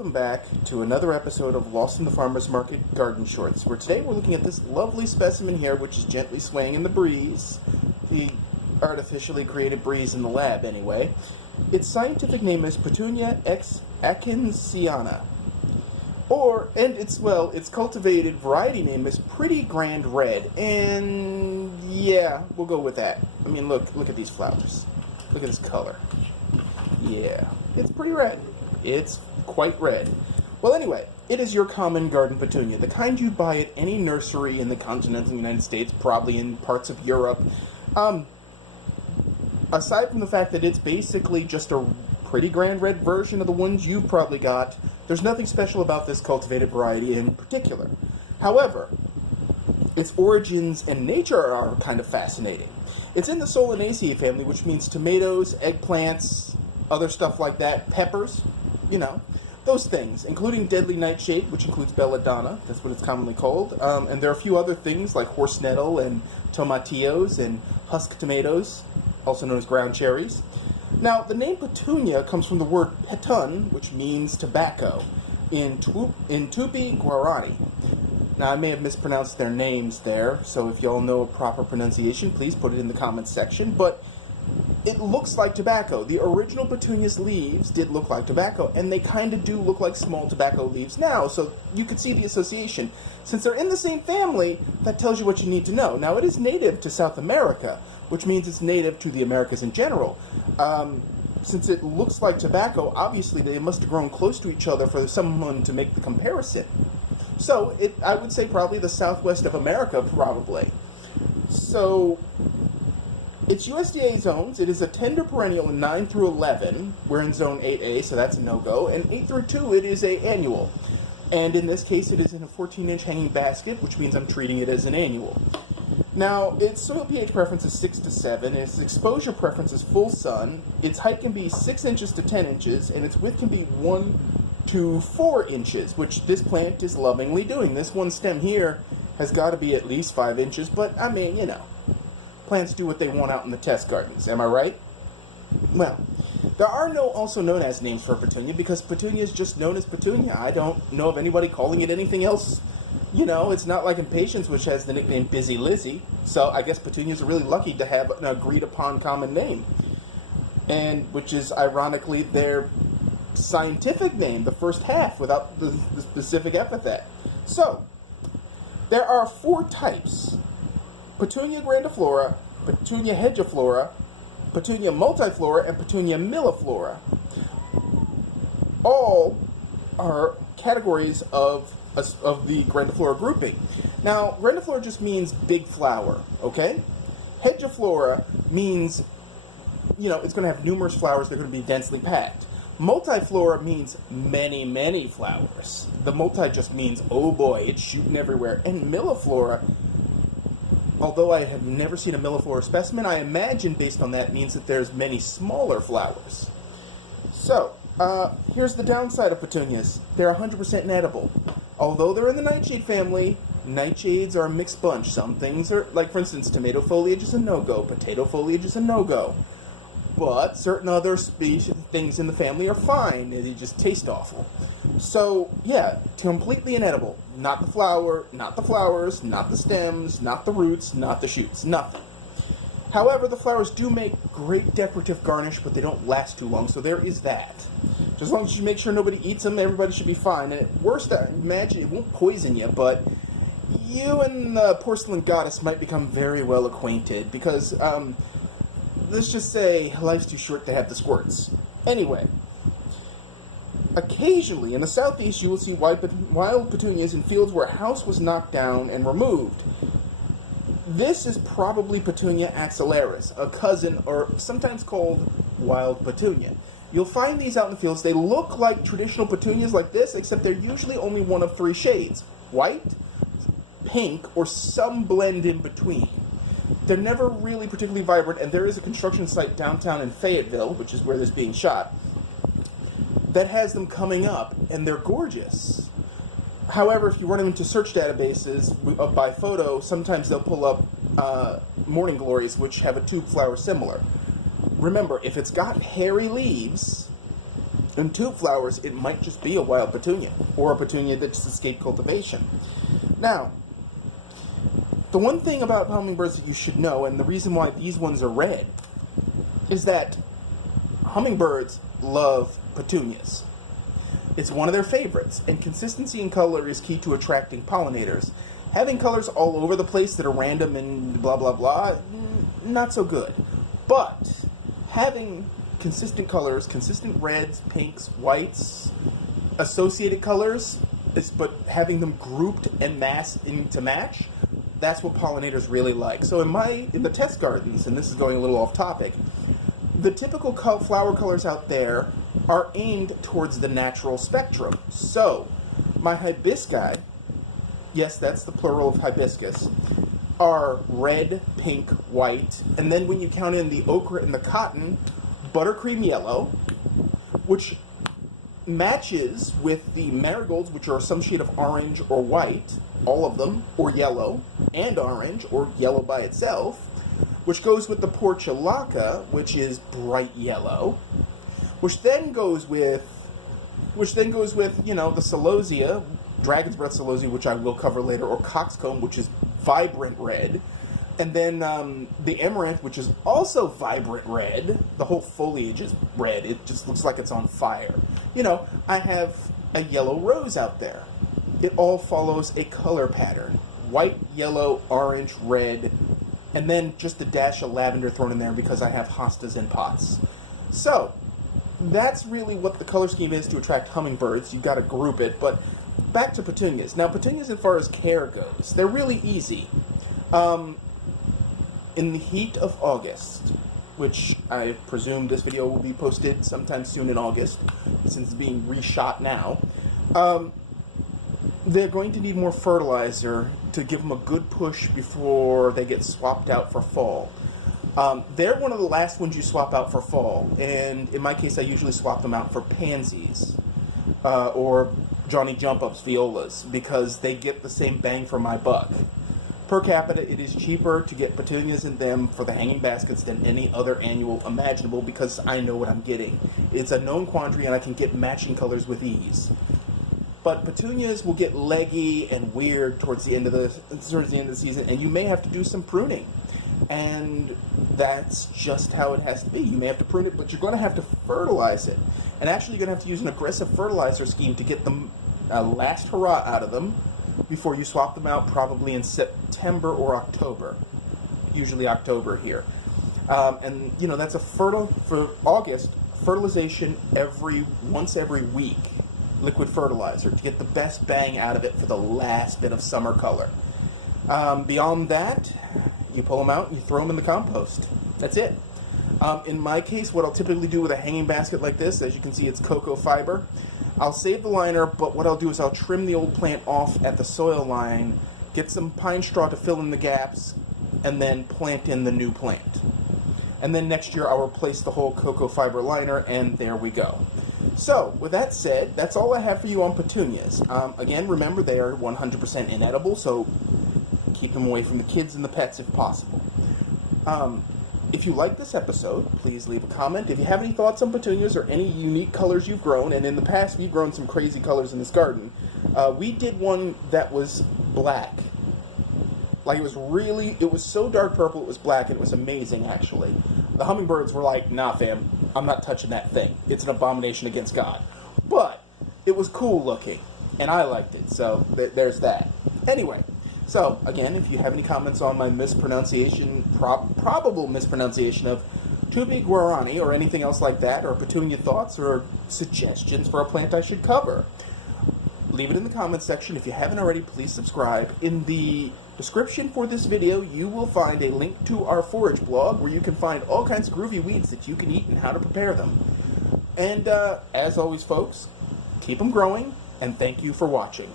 Welcome back to another episode of Lost in the Farmer's Market Garden Shorts, where today we're looking at this lovely specimen here, which is gently swaying in the breeze. The artificially created breeze in the lab, anyway. Its scientific name is Petunia x atkinsiana. Its cultivated variety name is Pretty Grand Red. And yeah, we'll go with that. I mean, look at these flowers. Look at this color. Yeah, it's pretty red. It's quite red. Well, anyway, it is your common garden petunia, the kind you buy at any nursery in the continental United States, probably in parts of Europe. Aside from the fact that it's basically just a pretty grand red version of the ones you've probably got, there's nothing special about this cultivated variety in particular. However, its origins and nature are kind of fascinating. It's in the Solanaceae family, which means tomatoes, eggplants, other stuff like that, peppers, those things, including deadly nightshade, which includes belladonna, that's what it's commonly called, and there are a few other things like horse nettle and tomatillos and husk tomatoes, also known as ground cherries. Now, the name Petunia comes from the word petun, which means tobacco, in Tupi Guarani. Now, I may have mispronounced their names there, so if y'all know a proper pronunciation, please put it in the comments section, but it looks like tobacco. The original Petunia's leaves did look like tobacco, and they kind of do look like small tobacco leaves now, so you could see the association. Since they're in the same family, that tells you what you need to know. Now, it is native to South America, which means it's native to the Americas in general. Since it looks like tobacco, obviously they must have grown close to each other for someone to make the comparison. So, I would say probably the southwest of America, probably. So, it's USDA zones. It is a tender perennial in 9 through 11. We're in zone 8A, so that's a no-go. And 8 through 2, it is an annual. And in this case, it is in a 14-inch hanging basket, which means I'm treating it as an annual. Now, its soil pH preference is 6 to 7, and its exposure preference is full sun. Its height can be 6 inches to 10 inches, and its width can be 1 to 4 inches, which this plant is lovingly doing. This one stem here has got to be at least 5 inches, but, I mean, plants do what they want out in the test gardens, am I right? Well, there are no also known as names for Petunia because Petunia is just known as Petunia. I don't know of anybody calling it anything else. It's not like Impatiens, which has the nickname Busy Lizzie, so I guess Petunias are really lucky to have an agreed-upon common name, and which is, ironically, their scientific name, the first half, without the specific epithet. So, there are 4 types: Petunia grandiflora, Petunia hedgiflora, Petunia multiflora, and Petunia milliflora. All are categories of the grandiflora grouping. Now, grandiflora just means big flower, okay? Hedgiflora means, it's going to have numerous flowers, they're going to be densely packed. Multiflora means many, many flowers. The multi just means, oh boy, it's shooting everywhere. And milliflora, although I have never seen a milliflora specimen, I imagine based on that means that there's many smaller flowers. So, here's the downside of petunias. They're 100% inedible. Although they're in the nightshade family, nightshades are a mixed bunch. Some things are, like for instance, tomato foliage is a no-go, potato foliage is a no-go. But certain other species, things in the family are fine, they just taste awful. So, yeah, completely inedible. Not the flower, not the flowers, not the stems, not the roots, not the shoots, nothing. However, the flowers do make great decorative garnish, but they don't last too long, so there is that. Just as long as you make sure nobody eats them, everybody should be fine. And at worst, I imagine it won't poison you, but you and the porcelain goddess might become very well acquainted, because, let's just say, life's too short to have the squirts. Anyway, occasionally, in the southeast, you will see wild petunias in fields where a house was knocked down and removed. This is probably Petunia axillaris, a cousin, or sometimes called wild petunia. You'll find these out in the fields. They look like traditional petunias like this, except they're usually only one of 3 shades: white, pink, or some blend in between. They're never really particularly vibrant, and there is a construction site downtown in Fayetteville, which is where this is being shot, that has them coming up, and they're gorgeous. However, if you run them into search databases by photo, sometimes they'll pull up morning glories, which have a tube flower similar. Remember, if it's got hairy leaves, In tube flowers, it might just be a wild petunia, or a petunia that just escaped cultivation. Now, the one thing about hummingbirds that you should know, and the reason why these ones are red, is that hummingbirds love petunias. It's one of their favorites, and consistency in color is key to attracting pollinators. Having colors all over the place that are random and blah blah blah, not so good. But having consistent colors, consistent reds, pinks, whites, associated colors, but having them grouped and massed to match, that's what pollinators really like. So in the test gardens, and this is going a little off topic, the typical flower colors out there are aimed towards the natural spectrum. So my hibiscus, yes, that's the plural of hibiscus, are red, pink, white, and then when you count in the ochre and the cotton, buttercream yellow, which matches with the marigolds, which are some shade of orange or white, all of them, or yellow and orange, or yellow by itself, which goes with the portulaca, which is bright yellow, which then goes with, you know, the celosia, dragon's breath celosia, which I will cover later, or coxcomb, which is vibrant red, and then the amaranth, which is also vibrant red. The whole foliage is red. It just looks like it's on fire. You know, I have a yellow rose out there. It all follows a color pattern. White, yellow, orange, red, and then just a dash of lavender thrown in there because I have hostas in pots. So, that's really what the color scheme is to attract hummingbirds. You've got to group it, but back to petunias. Now, petunias, as far as care goes, they're really easy. In the heat of August, which I presume this video will be posted sometime soon in August, since it's being reshot now, they're going to need more fertilizer to give them a good push before they get swapped out for fall. They're one of the last ones you swap out for fall, and in my case I usually swap them out for pansies, or Johnny Jump-Ups, violas, because they get the same bang for my buck. Per capita, it is cheaper to get petunias in them for the hanging baskets than any other annual imaginable because I know what I'm getting. It's a known quandary and I can get matching colors with ease. But petunias will get leggy and weird towards the end of the season, and you may have to do some pruning. And that's just how it has to be. You may have to prune it, but you're going to have to fertilize it. And actually, you're going to have to use an aggressive fertilizer scheme to get the last hurrah out of them before you swap them out, probably in September or October. Usually October here. And, you know, that's for August, fertilization once every week, liquid fertilizer, to get the best bang out of it for the last bit of summer color. Beyond that, you pull them out and you throw them in the compost. That's it. In my case, what I'll typically do with a hanging basket like this, as you can see, it's cocoa fiber. I'll save the liner, but what I'll do is I'll trim the old plant off at the soil line, get some pine straw to fill in the gaps, and then plant in the new plant. And then next year I'll replace the whole cocoa fiber liner, and there we go. So, with that said, that's all I have for you on petunias. Again, remember, they are 100% inedible, so keep them away from the kids and the pets if possible. If you like this episode, please leave a comment. If you have any thoughts on petunias or any unique colors you've grown, and in the past we've grown some crazy colors in this garden, we did one that was black. Like, it was so dark purple, it was black, and it was amazing, actually. The hummingbirds were like, nah, fam, I'm not touching that thing. It's an abomination against God. But it was cool looking, and I liked it, so there's that. Anyway. So, again, if you have any comments on my mispronunciation, probable mispronunciation of tubi guarani or anything else like that, or petunia thoughts or suggestions for a plant I should cover, leave it in the comments section. If you haven't already, please subscribe. In the description for this video, you will find a link to our forage blog where you can find all kinds of groovy weeds that you can eat and how to prepare them. And, as always, folks, keep them growing, and thank you for watching.